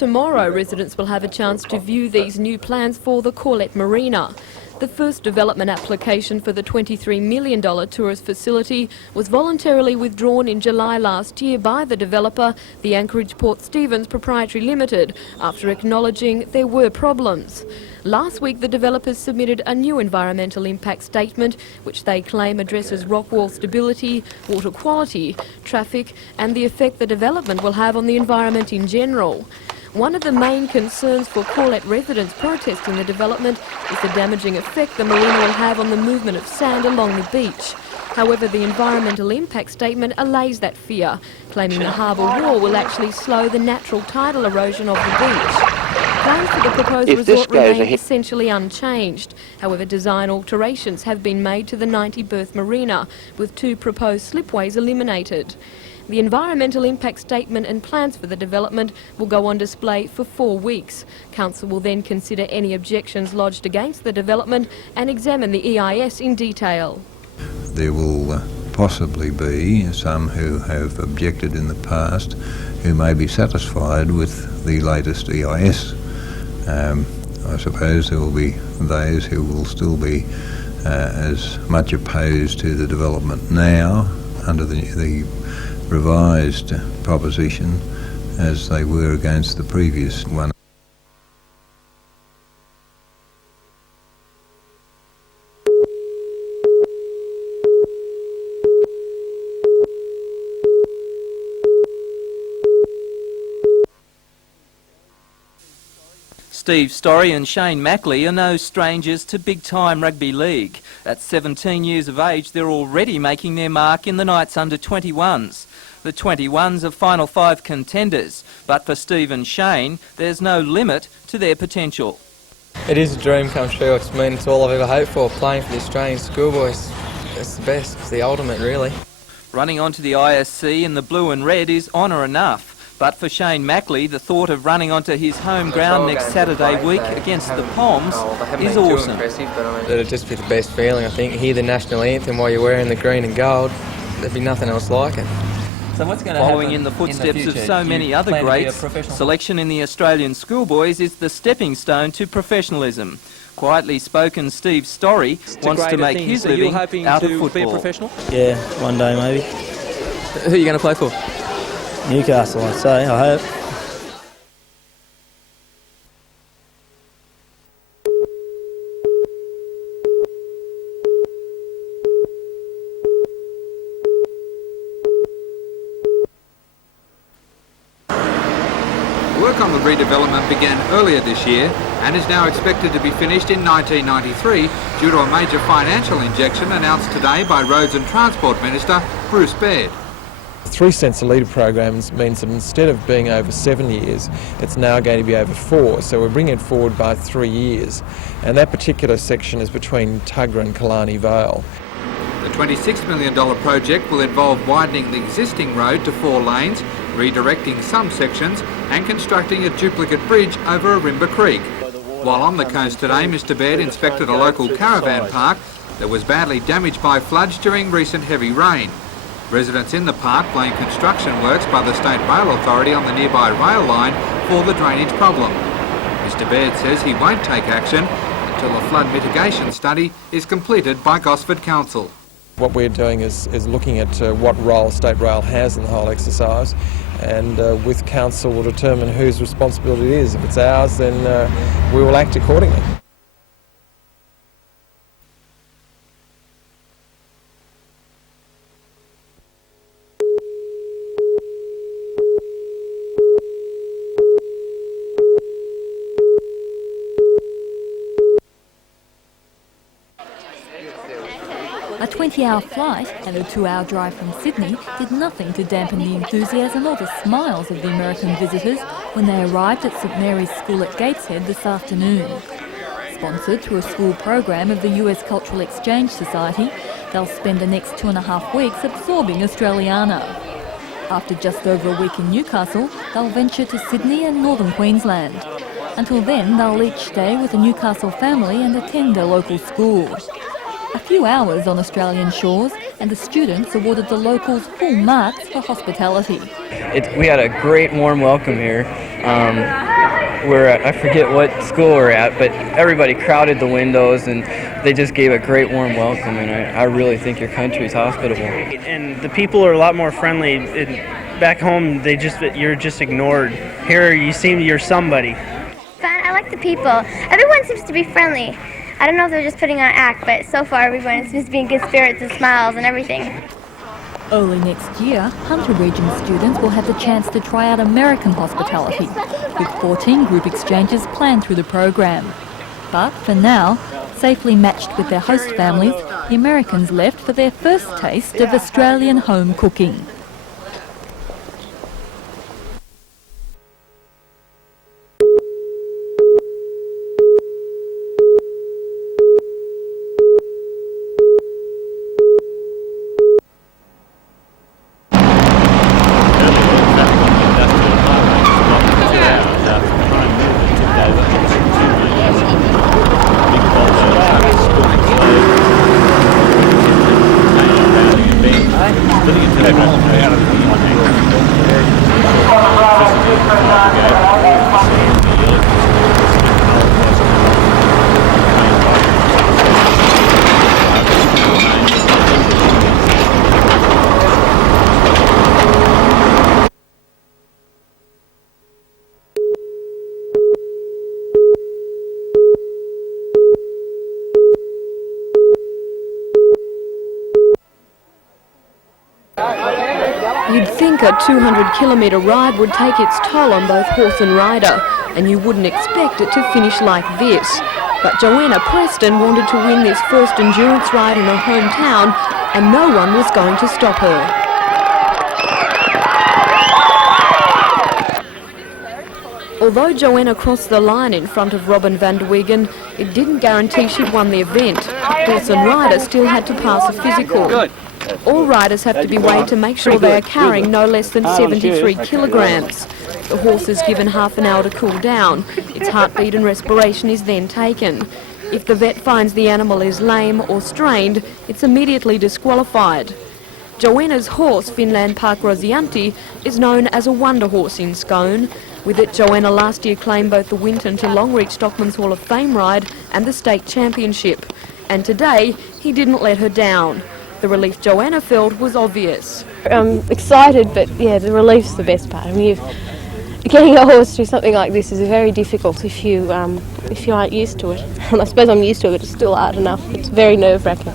tomorrow, residents will have a chance to view these new plans for the Corlett Marina. The first development application for the $23 million tourist facility was voluntarily withdrawn in July last year by the developer, the Anchorage Port Stephens Proprietary Limited, after acknowledging there were problems. Last week, the developers submitted a new environmental impact statement, which they claim addresses rock wall stability, water quality, traffic, and the effect the development will have on the environment in general. One of the main concerns for Corlett residents protesting the development is the damaging effect the marina will have on the movement of sand along the beach. However, the environmental impact statement allays that fear, claiming the harbour wall will actually slow the natural tidal erosion of the beach. Plans for the proposed resort remain essentially unchanged. However, design alterations have been made to the 90-berth marina, with 2 proposed slipways eliminated. The environmental impact statement and plans for the development will go on display for 4 weeks. Council will then consider any objections lodged against the development and examine the EIS in detail. There will possibly be some who have objected in the past who may be satisfied with the latest EIS. I suppose there will be those who will still be as much opposed to the development now under the revised proposition as they were against the previous one. Steve Story and Shane Mackley are no strangers to big-time rugby league. At 17 years of age, they're already making their mark in the Knights under-21s. The 21s are Final 5 contenders, but for Steve and Shane, there's no limit to their potential. It is a dream come true. It's all I've ever hoped for, playing for the Australian schoolboys. It's the best, it's the ultimate really. Running onto the ISC in the blue and red is honour enough. But for Shane Mackley, the thought of running onto his home ground next Saturday week against the Poms is awesome. It'll just be the best feeling, I think. Hear the national anthem while you're wearing the green and gold. There'd be nothing else like it. So what's going to Following in the footsteps of so many other greats, selection in the Australian schoolboys is the stepping stone to professionalism. Quietly spoken Steve Story wants to make his living out of football. Be a professional? Yeah, one day maybe. Who are you going to play for? Newcastle, I'd say, I hope. Work on the redevelopment began earlier this year and is now expected to be finished in 1993 due to a major financial injection announced today by Roads and Transport Minister Bruce Baird. 3 cents a litre programs means that instead of being over 7 years, it's now going to be over 4, so we're bringing it forward by 3 years. And that particular section is between Tuggerah and Killarney Vale. The $26 million project will involve widening the existing road to 4 lanes, redirecting some sections and constructing a duplicate bridge over Arimba Creek. While on the coast today, Mr Baird inspected a local caravan park that was badly damaged by floods during recent heavy rain. Residents in the park blame construction works by the State Rail Authority on the nearby rail line for the drainage problem. Mr Baird says he won't take action until a flood mitigation study is completed by Gosford Council. What we're doing is looking at what role State Rail has in the whole exercise, and with Council we'll determine whose responsibility it is. If it's ours, then we will act accordingly. A 20-hour flight and a 2-hour drive from Sydney did nothing to dampen the enthusiasm or the smiles of the American visitors when they arrived at St Mary's School at Gateshead this afternoon. Sponsored through a school program of the US Cultural Exchange Society, they'll spend the next 2.5 weeks absorbing Australiana. After just over a week in Newcastle, they'll venture to Sydney and northern Queensland. Until then, they'll each stay with a Newcastle family and attend a local school. A few hours on Australian shores and the students awarded the locals full marks for hospitality. We had a great warm welcome here. I forget what school we're at, but everybody crowded the windows and they just gave a great warm welcome, and I really think your country is hospitable. And the people are a lot more friendly. Back home, you're just ignored. Here, you're somebody. Fun. I like the people. Everyone seems to be friendly. I don't know if they're just putting on an act, but so far everyone seems to be in good spirits and smiles and everything. Early next year, Hunter Region students will have the chance to try out American hospitality, with 14 group exchanges planned through the program. But for now, safely matched with their host families, the Americans left for their first taste of Australian home cooking. You'd think a 200-kilometre ride would take its toll on both horse and rider, and you wouldn't expect it to finish like this. But Joanna Preston wanted to win this first endurance ride in her hometown, and no one was going to stop her. Although Joanna crossed the line in front of Robin van der Wegen, it didn't guarantee she'd won the event. Horse and rider still had to pass a physical. All riders have to be weighed to make sure they are carrying no less than 73 kilograms. The horse is given half an hour to cool down. Its heartbeat and respiration is then taken. If the vet finds the animal is lame or strained, it's immediately disqualified. Joanna's horse, Finland Park Rosianti, is known as a wonder horse in Scone. With it, Joanna last year claimed both the Winton to Longreach Stockman's Hall of Fame ride and the state championship. And today, he didn't let her down. The relief Joanna felt was obvious. I'm excited, but yeah, the relief's the best part. I mean, getting a horse through something like this is very difficult if you aren't used to it. And I suppose I'm used to it, but it's still hard enough. It's very nerve-wracking.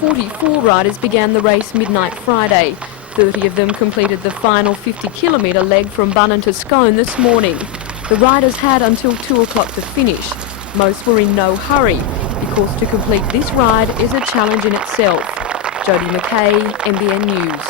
44 riders began the race midnight Friday. 30 of them completed the final 50-kilometre leg from Bunnan to Scone this morning. The riders had until 2 o'clock to finish. Most were in no hurry, because to complete this ride is a challenge in itself. Jodie McKay, NBN News.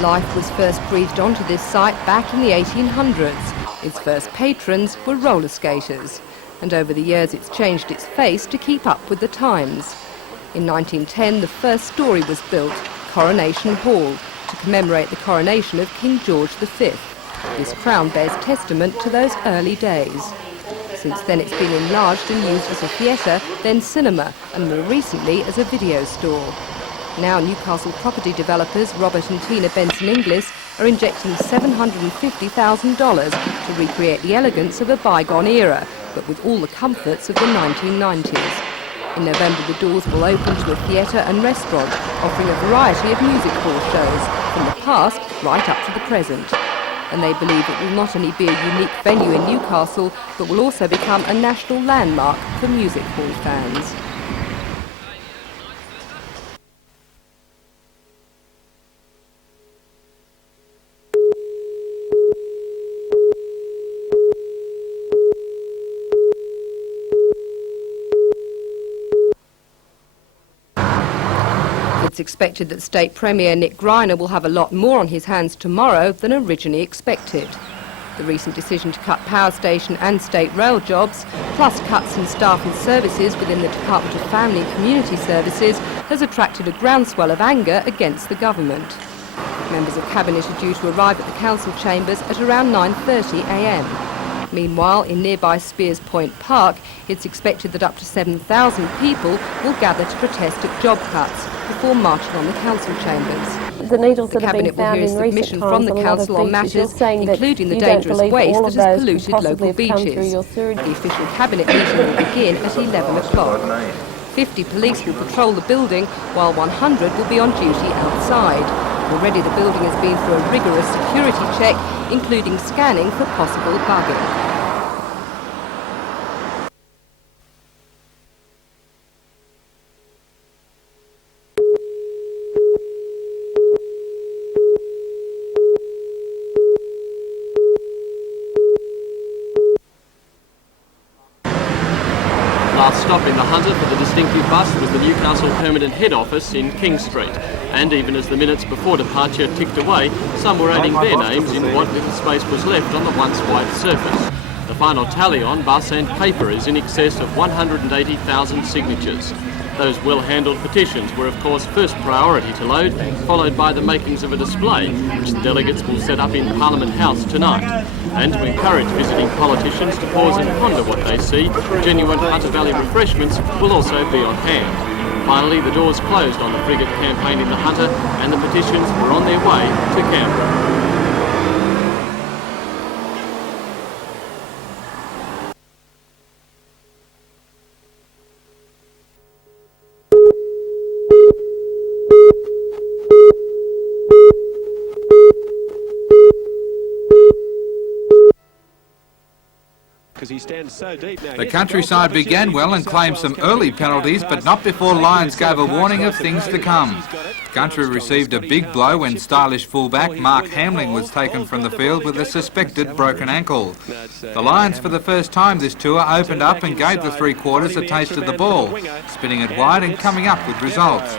Life was first breathed onto this site back in the 1800s. Its first patrons were roller skaters, and over the years it's changed its face to keep up with the times. In 1910, the first story was built, Coronation Hall, to commemorate the coronation of King George V. This crown bears testament to those early days. Since then it's been enlarged and used as a theatre, then cinema, and more recently as a video store. Now Newcastle property developers Robert and Tina Benson-Inglis are injecting $750,000 to recreate the elegance of a bygone era, but with all the comforts of the 1990s. In November the doors will open to a theatre and restaurant, offering a variety of music hall shows, from the past right up to the present. and they believe it will not only be a unique venue in Newcastle, but will also become a national landmark for music hall fans. It's expected that State Premier Nick Greiner will have a lot more on his hands tomorrow than originally expected. The recent decision to cut power station and state rail jobs, plus cuts in staff and services within the Department of Family and Community Services, has attracted a groundswell of anger against the government. Members of Cabinet are due to arrive at the Council chambers at around 9:30 a.m. Meanwhile, in nearby Spears Point Park, it's expected that up to 7,000 people will gather to protest at job cuts before marching on the council chambers. The needles The that have been Cabinet will found hear a in recent submission times from the on a lot of council on beaches, matters, you're saying that including the you don't dangerous believe waste all that of has those polluted could possibly local have come through beaches. your sewage. The official Cabinet meeting will begin at 11 o'clock. 50 police will patrol the building, while 100 will be on duty outside. Already the building has been through a rigorous security check, including scanning for possible bugging. Last stop in the Hunter for the distinctive bus was the Newcastle Permanent Head Office in King Street. And even as the minutes before departure ticked away, some were adding their names in what little space was left on the once wide surface. The final tally on bus and paper is in excess of 180,000 signatures. Those well-handled petitions were of course first priority to load, followed by the makings of a display, which the delegates will set up in Parliament House tonight. And to encourage visiting politicians to pause and ponder what they see, genuine Hunter Valley refreshments will also be on hand. Finally, the doors closed on the frigate campaign in the Hunter, and the petitions were on their way to Canberra. The countryside began well and claimed some early penalties, but not before Lions gave a warning of things to come. Country received a big blow when stylish fullback Mark Hamling was taken from the field with a suspected broken ankle. The Lions, for the first time this tour, opened up and gave the three-quarters a taste of the ball, spinning it wide and coming up with results.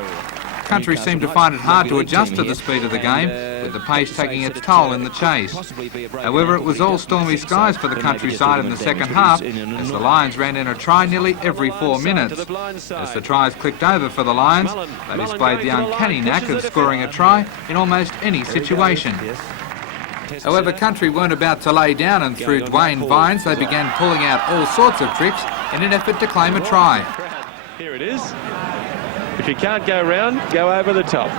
Country seemed to find it hard to adjust to the speed of the game, with the pace taking its toll in the chase. However, it was all stormy skies for the countryside in the second half, as the Lions ran in a try nearly every 4 minutes. As the tries clicked over for the Lions, they displayed the uncanny knack of scoring a try in almost any situation. However, Country weren't about to lay down, and through Dwayne Vines they began pulling out all sorts of tricks in an effort to claim a try. Here it is. If you can't go round, go over the top.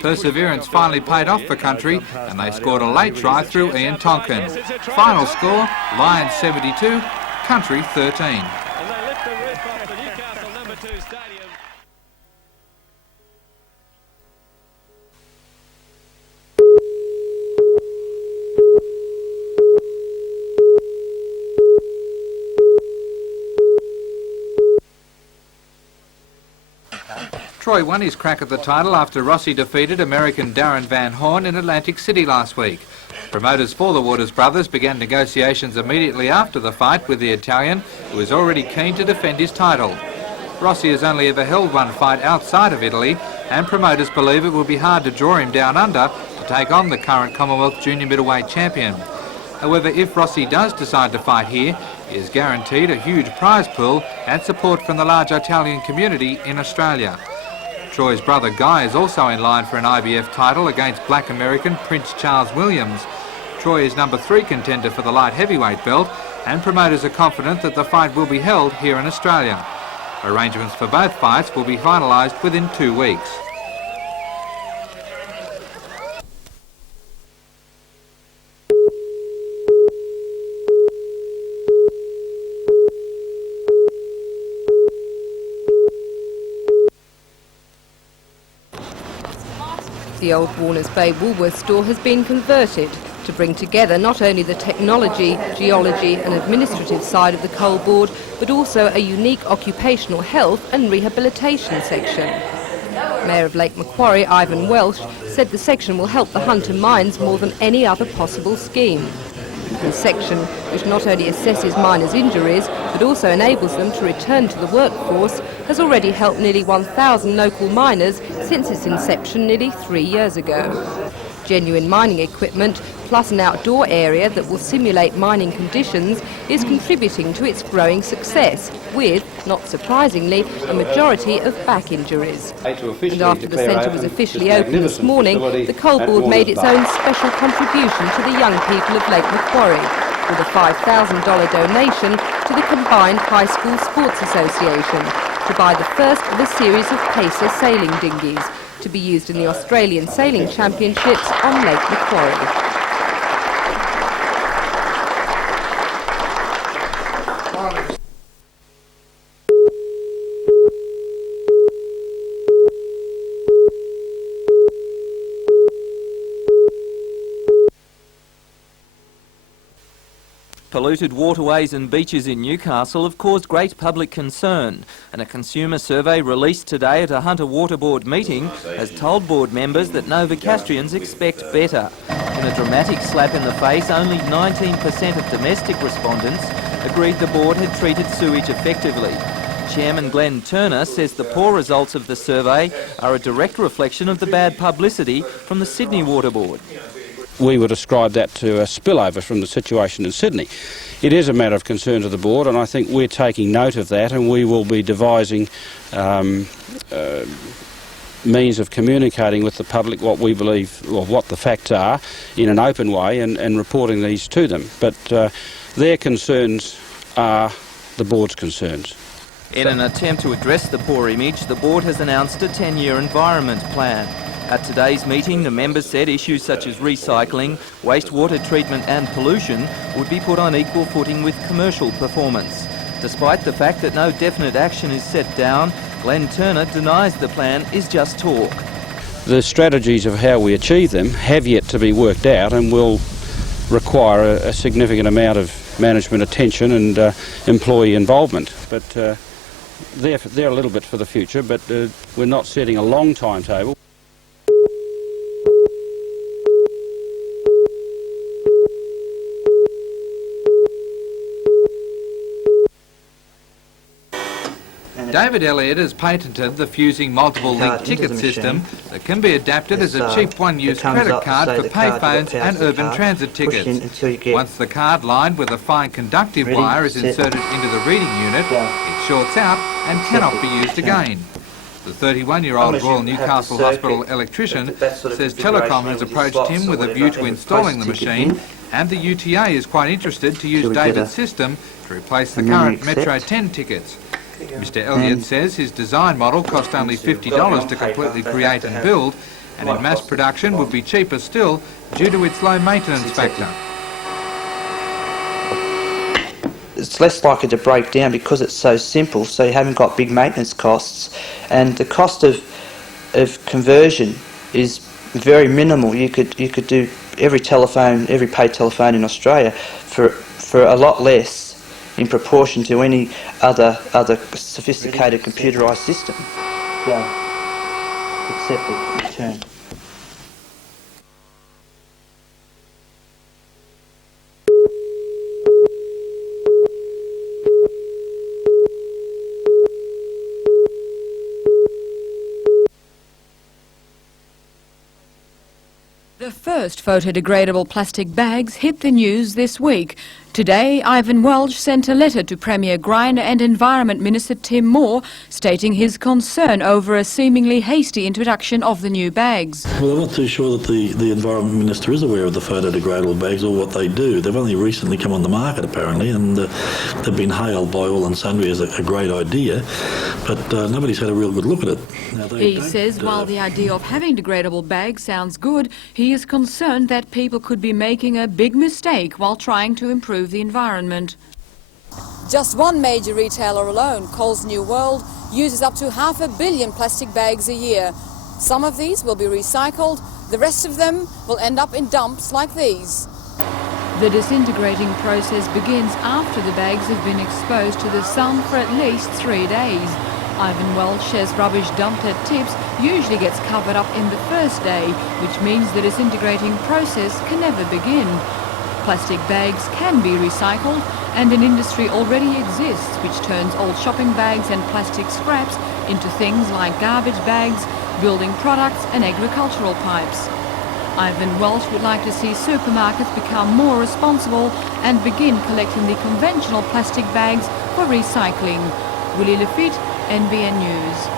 Perseverance finally paid off for Country, and they scored a late try through Ian Tonkin. Final score, Lions 72, Country 13. Troy won his crack at the title after Rossi defeated American Darren Van Horn in Atlantic City last week. Promoters for the Waters brothers began negotiations immediately after the fight with the Italian, who was already keen to defend his title. Rossi has only ever held one fight outside of Italy, and promoters believe it will be hard to draw him down under to take on the current Commonwealth Junior Middleweight champion. However, if Rossi does decide to fight here, he is guaranteed a huge prize pool and support from the large Italian community in Australia. Troy's brother Guy is also in line for an IBF title against Black American Prince Charles Williams. Troy is number 3 contender for the light heavyweight belt, and promoters are confident that the fight will be held here in Australia. Arrangements for both fights will be finalised within 2 weeks. The old Warners Bay Woolworths store has been converted to bring together not only the technology, geology and administrative side of the coal board, but also a unique occupational health and rehabilitation section. Mayor of Lake Macquarie, Ivan Welsh, said the section will help the Hunter mines more than any other possible scheme. The section, which not only assesses miners' injuries, but also enables them to return to the workforce, has already helped nearly 1,000 local miners since its inception nearly 3 years ago. Genuine mining equipment, plus an outdoor area that will simulate mining conditions, is contributing to its growing success, with, not surprisingly, a majority of back injuries. And after the centre was officially opened this morning, the coal board made its own special contribution to the young people of Lake Macquarie, with a $5,000 donation to the Combined High School Sports Association to buy the first of a series of Pacer sailing dinghies, to be used in the Australian Sailing Championships on Lake Macquarie. Polluted waterways and beaches in Newcastle have caused great public concern, and a consumer survey released today at a Hunter Water Board meeting has told board members that Novocastrians expect better. In a dramatic slap in the face, only 19% of domestic respondents agreed the board had treated sewage effectively. Chairman Glenn Turner says the poor results of the survey are a direct reflection of the bad publicity from the Sydney Water Board. We would ascribe that to a spillover from the situation in Sydney. It is a matter of concern to the board, and I think we're taking note of that, and we will be devising means of communicating with the public what we believe, or what the facts are, in an open way, and reporting these to them. But their concerns are the board's concerns. In an attempt to address the poor image, the board has announced a 10-year environment plan. At today's meeting, the members said issues such as recycling, wastewater treatment and pollution would be put on equal footing with commercial performance. Despite the fact that no definite action is set down, Glenn Turner denies the plan is just talk. The strategies of how we achieve them have yet to be worked out and will require a significant amount of management attention and employee involvement. But they're a little bit for the future, but we're not setting a long timetable. David Elliott has patented the fusing multiple link ticket system that can be adapted as a cheap one-use credit card for payphones and urban transit tickets. Once the card lined with a fine conductive wire is inserted into the reading unit, it shorts out and cannot be used again. The 31-year-old Royal Newcastle Hospital electrician says Telecom has approached him with a view to installing the machine, and the UTA is quite interested to use David's system to replace the current Metro 10 tickets. Mr. Elliott says his design model cost only $50 to completely create and build, and in mass production would be cheaper still due to its low maintenance factor. It's less likely to break down because it's so simple, so you haven't got big maintenance costs, and the cost of conversion is very minimal. You could do every paid telephone in Australia for a lot less in proportion to any other sophisticated computerised system. Accept it, return. The first photodegradable plastic bags hit the news this week. Today, Ivan Welsh sent a letter to Premier Greiner and Environment Minister Tim Moore stating his concern over a seemingly hasty introduction of the new bags. Well, I'm not too sure that the Environment Minister is aware of the photodegradable bags or what they do. They've only recently come on the market, apparently, and they've been hailed by all and sundry as a great idea, but nobody's had a real good look at it. He says while the idea of having degradable bags sounds good, he is concerned that people could be making a big mistake while trying to improve the environment. Just one major retailer alone, Coles New World, uses up to 500 million plastic bags a year. Some of these will be recycled, the rest of them will end up in dumps like these. The disintegrating process begins after the bags have been exposed to the sun for at least 3 days. Ivan Welch says rubbish dumped at tips usually gets covered up in the first day, which means the disintegrating process can never begin. Plastic bags can be recycled, and an industry already exists which turns old shopping bags and plastic scraps into things like garbage bags, building products and agricultural pipes. Ivan Welch would like to see supermarkets become more responsible and begin collecting the conventional plastic bags for recycling. Willie Lafitte, NBN News.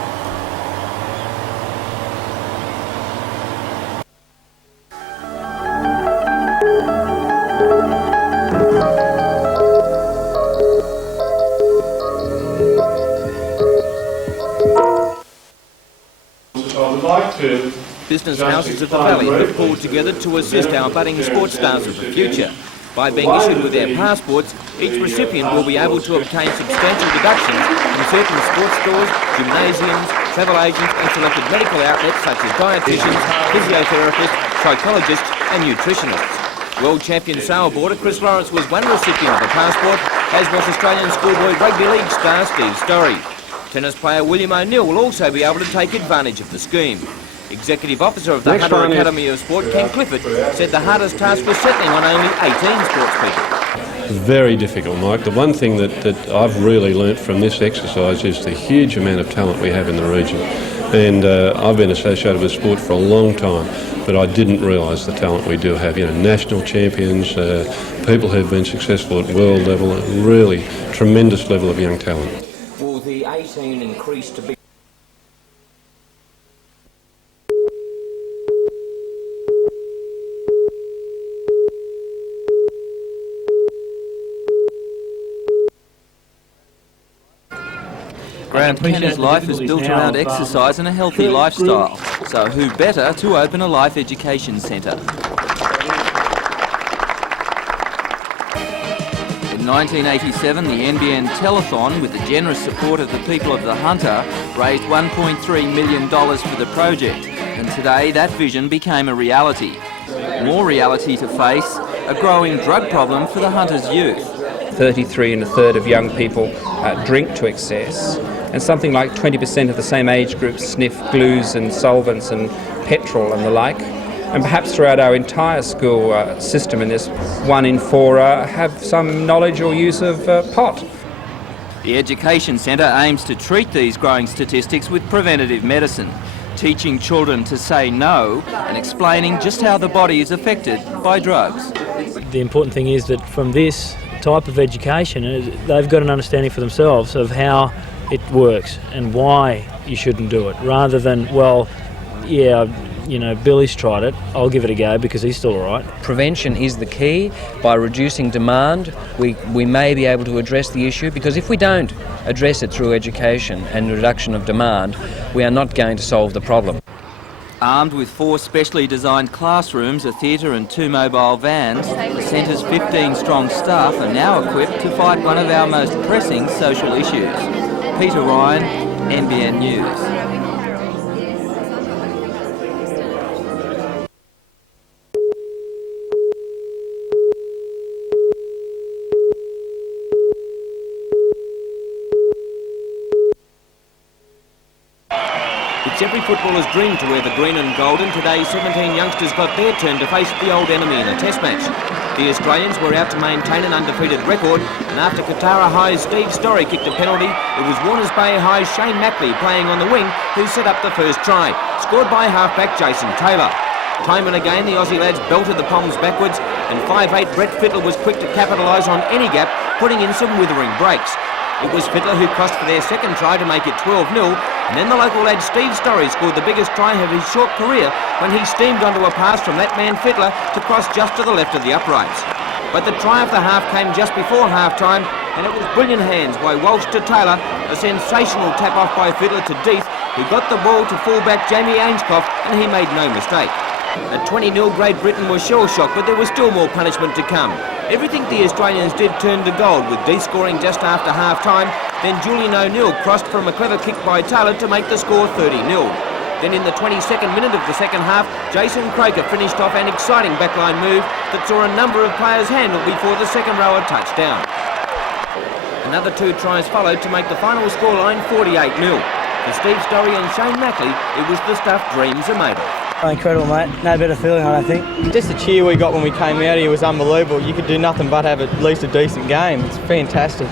Business houses of the Valley have pulled together to assist our budding sports stars of the future. By being issued with their passports, each recipient will be able to obtain substantial deductions from certain sports stores, gymnasiums, travel agents and selected medical outlets such as dietitians, physiotherapists, psychologists and nutritionists. World champion sailboarder Chris Lawrence was one recipient of the passport, as was Australian schoolboy rugby league star Steve Story. Tennis player William O'Neill will also be able to take advantage of the scheme. Executive Officer of the Hunter Academy of Sport, Ken Clifford, said the hardest task was settling on only 18 sports people. Very difficult, Mike. The one thing that I've really learnt from this exercise is the huge amount of talent we have in the region. And I've been associated with sport for a long time, but I didn't realise the talent we do have. You know, national champions, people who've been successful at world level, a really tremendous level of young talent. Will the 18 increase to be... Ground Tennis life is built around exercise and a healthy lifestyle, so who better to open a life education centre? In 1987, the NBN Telethon, with the generous support of the people of the Hunter, raised $1.3 million for the project, and today that vision became a reality. More reality to face, a growing drug problem for the Hunter's youth. 33 1/3 of young people drink to excess, and something like 20% of the same age group sniff glues and solvents and petrol and the like. And perhaps throughout our entire school system in this, 1 in 4 have some knowledge or use of pot. The Education Centre aims to treat these growing statistics with preventative medicine, teaching children to say no and explaining just how the body is affected by drugs. The important thing is that from this type of education, they've got an understanding for themselves of how it works and why you shouldn't do it, rather than, well, yeah, you know, Billy's tried it, I'll give it a go because he's still all right. Prevention is the key. By reducing demand, we may be able to address the issue, because if we don't address it through education and reduction of demand, we are not going to solve the problem. Armed with 4 specially designed classrooms, a theatre and 2 mobile vans, the centre's 15-strong staff are now equipped to fight one of our most pressing social issues. Peter Ryan, NBN News. It's every footballer's dream to wear the green and gold, and today 17 youngsters got their turn to face the old enemy in a test match. The Australians were out to maintain an undefeated record, and after Katara High's Steve Story kicked a penalty, it was Warners Bay High's Shane Mackley playing on the wing who set up the first try, scored by halfback Jason Taylor. Time and again the Aussie lads belted the Poms backwards, and 5'8" Brett Fittler was quick to capitalise on any gap, putting in some withering breaks. It was Fittler who crossed for their second try to make it 12-0, and then the local lad Steve Story scored the biggest try of his short career when he steamed onto a pass from that man Fittler to cross just to the left of the uprights. But the try of the half came just before half-time, and it was brilliant hands by Walsh to Taylor, a sensational tap-off by Fittler to Death, who got the ball to fullback Jamie Ainscough, and he made no mistake. At 20-0, Great Britain was shell-shocked, but there was still more punishment to come. Everything the Australians did turned to gold, with Death scoring just after half-time. Then Julian O'Neill crossed from a clever kick by Taylor to make the score 30-0. Then in the 22nd minute of the second half, Jason Croker finished off an exciting backline move that saw a number of players handled before the second rower touched down. Another 2 tries followed to make the final scoreline 48-0. For Steve Storey and Shane Mackley, it was the stuff dreams are made of. Incredible, mate. No better feeling, I don't think. Just the cheer we got when we came out here was unbelievable. You could do nothing but have at least a decent game. It's fantastic.